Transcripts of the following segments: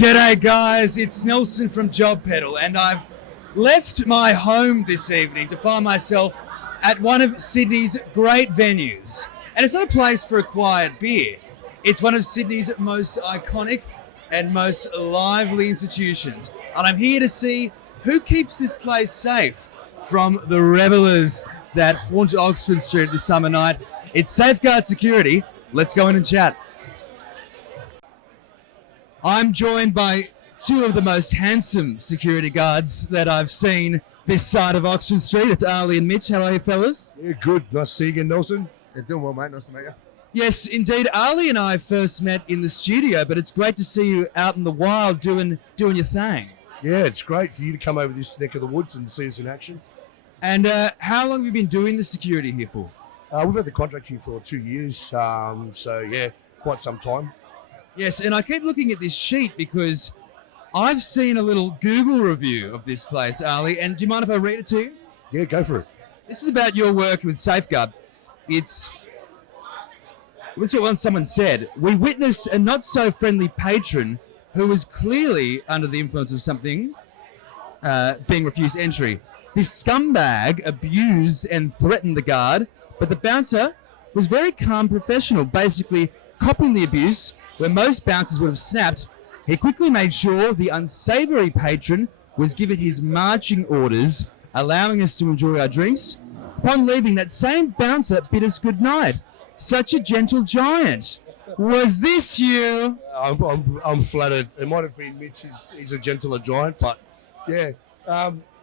G'day guys, it's Nelson from Job Pedal, and I've left my home this evening to find myself at one of Sydney's great venues. And it's not a place for a quiet beer. It's one of Sydney's most iconic and most lively institutions. And I'm here to see who keeps this place safe from the revelers that haunt Oxford Street this summer night. It's Safeguard Security. Let's go in and chat. I'm joined by two of the most handsome security guards that I've seen this side of Oxford Street. It's Ali and Mitch. How are you, fellas? Yeah, good. Nice to see you again, Nelson. Yeah, doing well, mate. Nice to meet you. Yes, indeed. Ali and I first met in the studio, but it's great to see you out in the wild doing your thing. Yeah, it's great for you to come over this neck of the woods and see us in action. And how long have you been doing the security here for? We've had the contract here for 2 years, so yeah, quite some time. Yes, and I keep looking at this sheet because I've seen a little Google review of this place, Ali, and do you mind if I read it to you? Yeah, go for it. This is about your work with Safeguard. It's what someone said. We witnessed a not-so-friendly patron who was clearly under the influence of something, being refused entry. This scumbag abused and threatened the guard, but the bouncer was very calm, professional, basically copying the abuse. Where most bouncers would have snapped, he quickly made sure the unsavoury patron was given his marching orders, allowing us to enjoy our drinks. Upon leaving, that same bouncer bid us good night. Such a gentle giant. Was this you? I'm flattered. It might have been Mitch. He's a gentler giant, but yeah,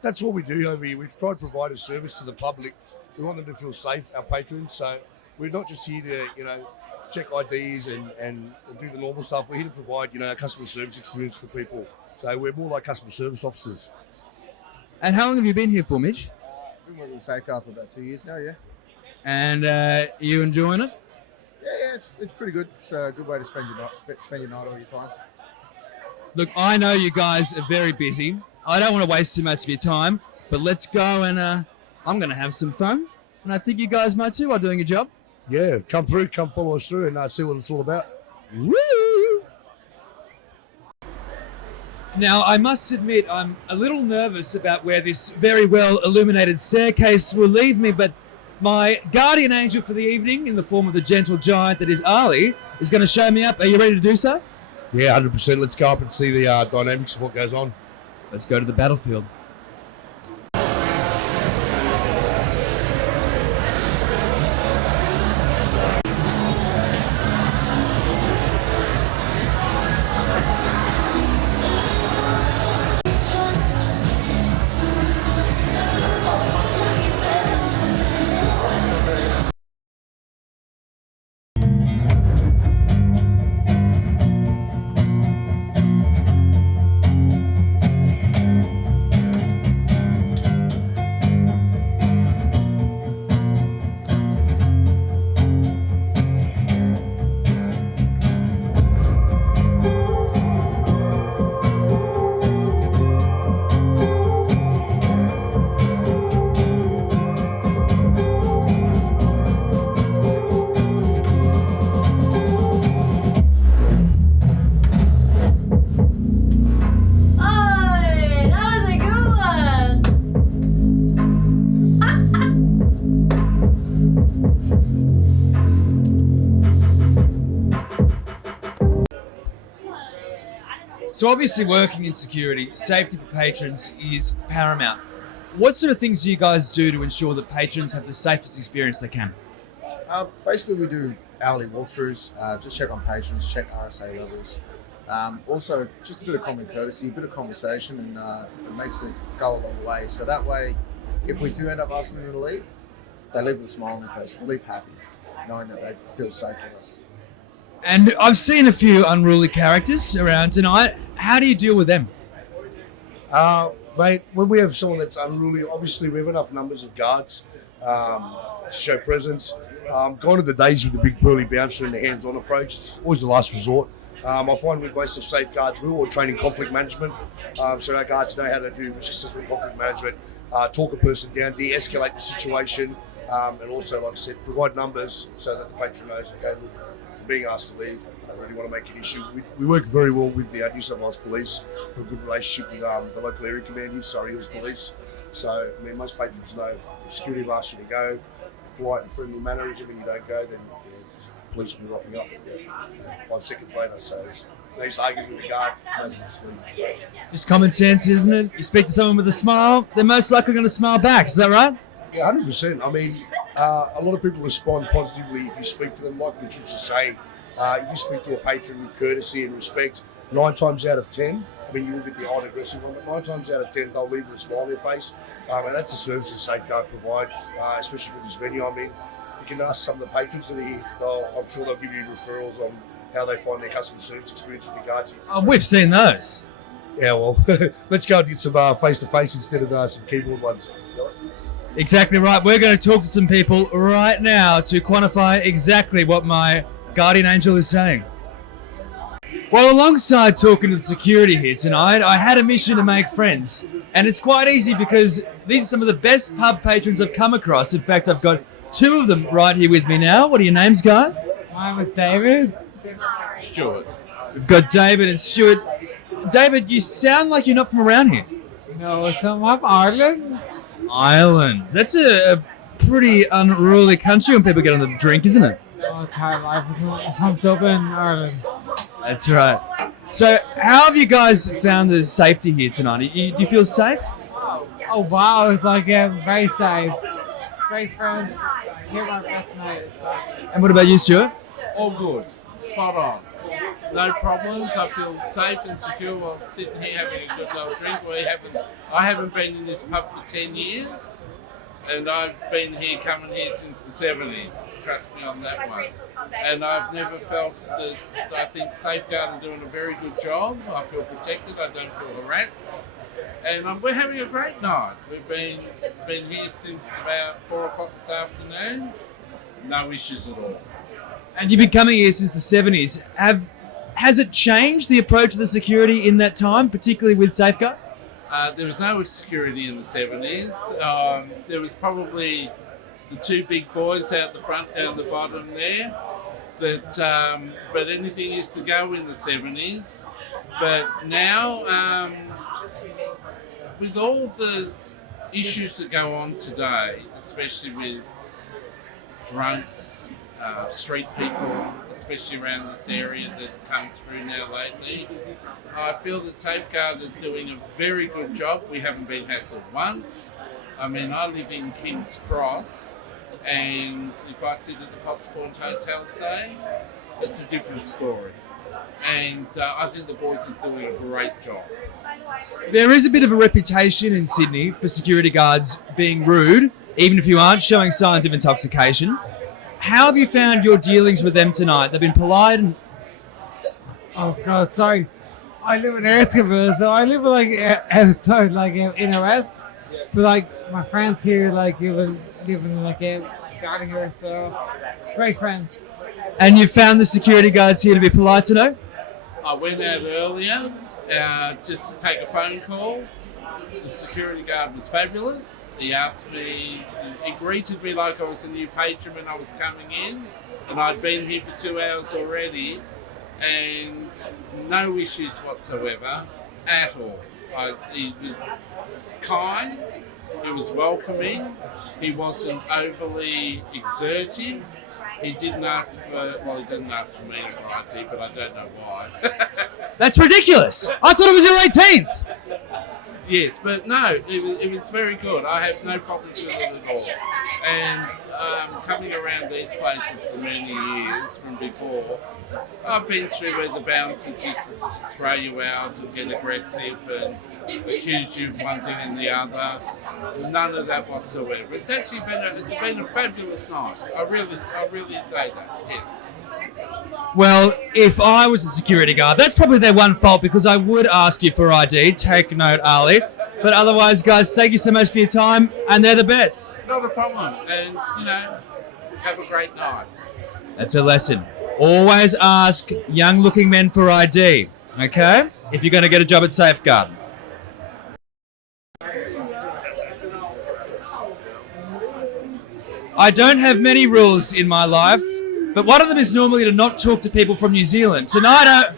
that's what we do over here. We try to provide a service to the public. We want them to feel safe, our patrons. So we're not just here to, check IDs and do the normal stuff. We're here to provide, a customer service experience for people. So we're more like customer service officers. And how long have you been here for, Mitch? I've been working with Safeguard for about 2 years now, yeah. And you enjoying it? Yeah, it's pretty good. It's a good way to spend your night all your time. Look, I know you guys are very busy. I don't want to waste too much of your time, but let's go and I'm going to have some fun. And I think you guys might too while doing your job. Yeah, come follow us through and see what it's all about. Woo! Now, I must admit, I'm a little nervous about where this very well illuminated staircase will leave me, but my guardian angel for the evening, in the form of the gentle giant that is Ali, is going to show me up. Are you ready to do so? Yeah, 100%. Let's go up and see the dynamics of what goes on. Let's go to the battlefield. So obviously working in security, safety for patrons is paramount. What sort of things do you guys do to ensure that patrons have the safest experience they can? Basically, we do hourly walkthroughs, just check on patrons, check RSA levels. Also, just a bit of common courtesy, a bit of conversation, and it makes it go a long way. So that way, if we do end up asking them to leave, they leave with a smile on their face. They leave happy, knowing that they feel safe with us. And I've seen a few unruly characters around tonight. How do you deal with them? Mate, when we have someone that's unruly, obviously we have enough numbers of guards to show presence. Gone are the days with the big burly bouncer and the hands-on approach. It's always the last resort. I find with most of Safeguards, we're all training conflict management. So our guards know how to do successful conflict management, talk a person down, de-escalate the situation, and also, like I said, provide numbers so that the patron knows, okay, look, being asked to leave, really want to make an issue. We work very well with the New South Wales Police. We have a good relationship with the local area command here, Surrey Hills Police. So, I mean, most patrons know if security have asked you to go, polite and friendly mannerism, and you don't go, then police will be locking up 5 seconds later. So it's nice arguing with the guard, Just common sense, isn't it? You speak to someone with a smile, they're most likely going to smile back. Is that right? Yeah, 100%. I mean, a lot of people respond positively if you speak to them, like Richard's just saying. If you speak to a patron with courtesy and respect, 9 times out of 10, I mean, you will get the odd aggressive one, but 9 times out of 10, they'll leave with a smile on their face. And that's a service that Safeguard provide, especially for this venue. I mean, you can ask some of the patrons that are here. I'm sure they'll give you referrals on how they find their customer service experience with the guards. Oh, we've seen those. Yeah, well, let's go and get some face-to-face instead of some keyboard ones. Exactly right. We're going to talk to some people right now to quantify exactly what my guardian angel is saying. Well, alongside talking to the security here tonight, I had a mission to make friends. And it's quite easy because these are some of the best pub patrons I've come across. In fact, I've got 2 of them right here with me now. What are your names, guys? My name is David. Stuart. We've got David and Stuart. David, you sound like you're not from around here. No, so I'm from Ireland. Ireland. That's a pretty unruly country when people get on the drink, isn't it? Oh, it's hard life, isn't it? I'm from Dublin, Ireland. That's right. So, how have you guys found the safety here tonight? Do you feel safe? Oh wow, it's like very safe. Great friends. Here my best mate. And what about you, Stuart? All good. Spot on. No problems. I feel safe and secure while sitting here having a good old drink. I haven't been in this pub for 10 years, and I've been here, coming here since the 70s. Trust me on that one. And I've never felt this. I think Safeguard are doing a very good job. I feel protected. I don't feel harassed. And we're having a great night. We've been here since about 4 o'clock this afternoon. No issues at all. And you've been coming here since the 70s. Has it changed the approach of the security in that time, particularly with Safeguard? There was no security in the 70s. There was probably the 2 big boys out the front, down the bottom there. But anything used to go in the 70s. But now, with all the issues that go on today, especially with drunks, street people, especially around this area that come through now lately, I feel that Safeguard are doing a very good job. We haven't been hassled once. I mean, I live in King's Cross, and if I sit at the Pottspoint Hotel, say, it's a different story. And I think the boys are doing a great job. There is a bit of a reputation in Sydney for security guards being rude, even if you aren't showing signs of intoxication. How have you found your dealings with them tonight? They've been polite and... Oh god, sorry. I live in Erskine, so I live like outside, like in a west. But like my friends here, like living like garden here, so great friends. And you found the security guards here to be polite tonight? I went out earlier just to take a phone call. The security guard was fabulous. He asked me, he greeted me like I was a new patron when I was coming in, and I'd been here for 2 hours already, and no issues whatsoever at all. He was kind, he was welcoming, he wasn't overly exertive. He didn't ask for, well, he didn't ask for me for ID, but I don't know why. That's ridiculous. I thought it was your 18th. Yes, but no, it was very good. I have no problems with it at all. And coming around these places for many years from before, I've been through where the bouncers used to throw you out and get aggressive and accuse you of one thing and the other. None of that whatsoever. It's actually been a fabulous night. I really say that. Yes. Well, if I was a security guard, that's probably their one fault because I would ask you for ID. Take note, Ali. But otherwise, guys, thank you so much for your time, and they're the best. Not a problem. And, have a great night. That's a lesson. Always ask young-looking men for ID, okay? If you're going to get a job at Safeguard. I don't have many rules in my life, but one of them is normally to not talk to people from New Zealand. Tonight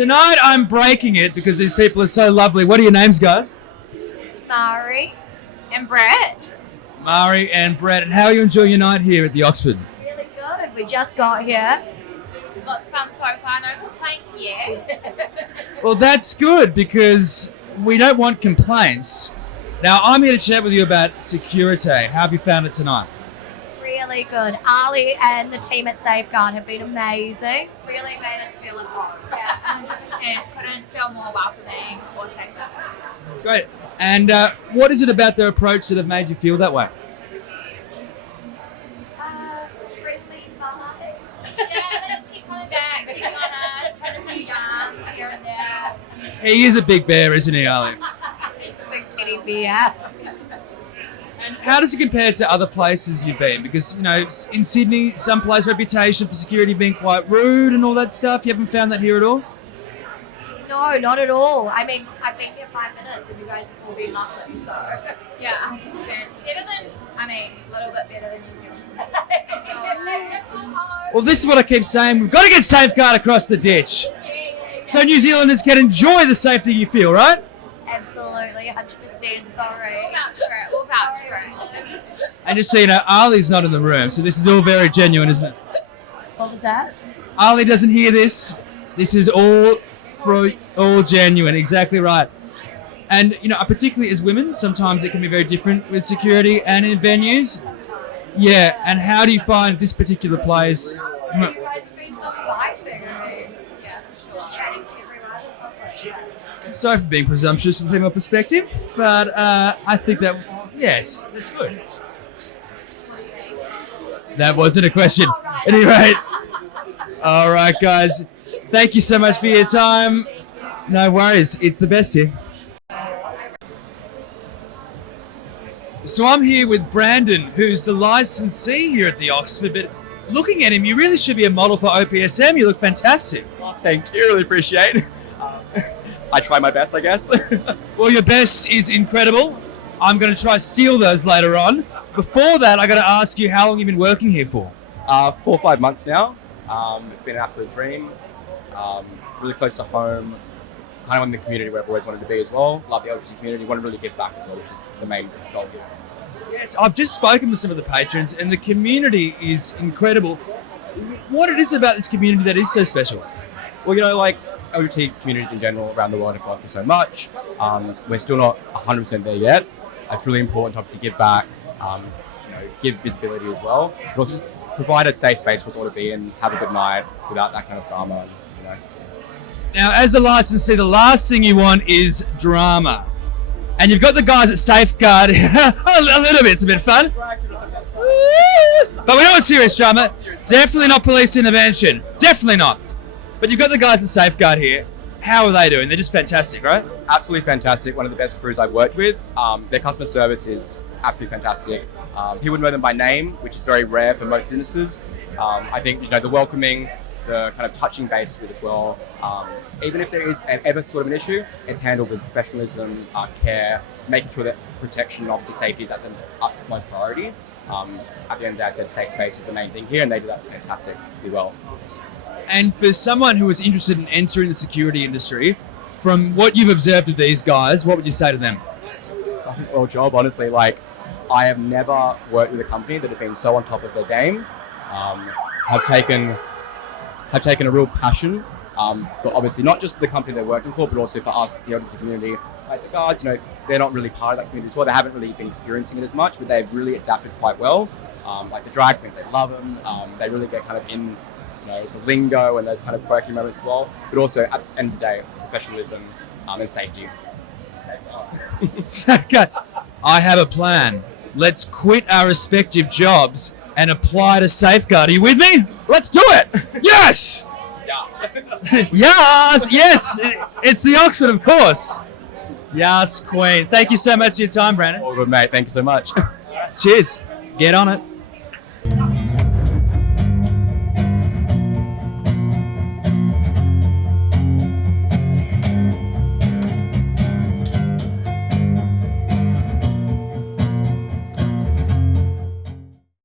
I'm breaking it because these people are so lovely. What are your names, guys? Mari and Brett. Mari and Brett. And how are you enjoying your night here at the Oxford? Really good. We just got here. Lots of fun so far, no complaints yet. Well, that's good because we don't want complaints. Now, I'm here to chat with you about Security. How have you found it tonight? Really good. Ali and the team at Safeguard have been amazing. Really made us feel at home. Yeah, 100%. Couldn't feel more welcoming or safer. That's great. And what is it about their approach that have made you feel that way? Friendly vibes. Yeah, they just keep coming back, checking on us, putting a few yarns here and there. He is a big bear, isn't he, Ali? He's a big teddy bear. And how does it compare to other places you've been? Because, you know, in Sydney, some place reputation for security being quite rude and all that stuff. You haven't found that here at all? No, not at all. I mean, I've been here 5 minutes and you guys have all been lovely, so. Yeah, 100%. Better than, a little bit better than New Zealand. Well, this is what I keep saying. We've got to get Safeguard across the ditch. So New Zealanders can enjoy the safety you feel, right? Absolutely, 100%. Sorry. We'll vouch for it. And just so you know, Ali's not in the room, so this is all very genuine, isn't it? What was that? Ali doesn't hear this. This is all genuine, exactly right. And, you know, particularly as women, sometimes it can be very different with security and in venues. Yeah, and how do you find this particular place? You guys have been so inviting. I mean, yeah, just chatting to everyone. It's lovely. Sorry for being presumptuous from a female perspective, but I think that, yes, that's good. That wasn't a question. At any rate, all right, guys. Thank you so much for your time. No worries. It's the best here. So I'm here with Brandon, who's the licensee here at the Oxford, but looking at him, you really should be a model for OPSM. You look fantastic. Thank you, really appreciate it. I try my best, I guess. Well, your best is incredible. I'm going to try steal those later on. Before that, I got to ask you how long you've been working here for. 4 or 5 months now. It's been an absolute dream. Really close to home. Kind of in the community where I've always wanted to be as well. Love the LGBT community. Want to really give back as well, which is the main goal here. Yes, I've just spoken with some of the patrons, and the community is incredible. What it is about this community that is so special? Well, you know, like LGBT communities in general around the world have gone through so much. We're still not 100% there yet. It's really important to obviously give back, give visibility as well, but also just provide a safe space for us all to be in, have a good night without that kind of drama. Now, as a licensee, the last thing you want is drama. And you've got the guys at Safeguard. A little bit, it's a bit fun. But we don't want serious drama. Definitely not police intervention. Definitely not. But you've got the guys at Safeguard here. How are they doing? They're just fantastic, right? Absolutely fantastic. One of the best crews I've worked with. Their customer service is absolutely fantastic. He would know them by name, which is very rare for most businesses. I think the welcoming, the kind of touching base with as well. Even if there is ever sort of an issue, it's handled with professionalism, care, making sure that protection and obviously safety is at the utmost priority. At the end of the day, I said safe space is the main thing here, and they do that fantastically well. And for someone who is interested in entering the security industry, from what you've observed of these guys, what would you say to them? Well, job, honestly, I have never worked with a company that have been so on top of their game. Have taken a real passion for obviously not just the company they're working for, but also for us, the LGBT community. Like the guards, they're not really part of that community as well. They haven't really been experiencing it as much, but they've really adapted quite well. Like the drag queens, they love them. They really get kind of in, the lingo and those kind of quirky moments as well. But also at the end of the day, professionalism and safety. Okay. I have a plan. Let's quit our respective jobs and apply to Safeguard. Are you with me? Let's do it. Yes. Yes. Yes. It's the Oxford, of course. Yes, Queen. Thank you so much for your time, Brandon. All good, mate. Thank you so much. Cheers. Get on it.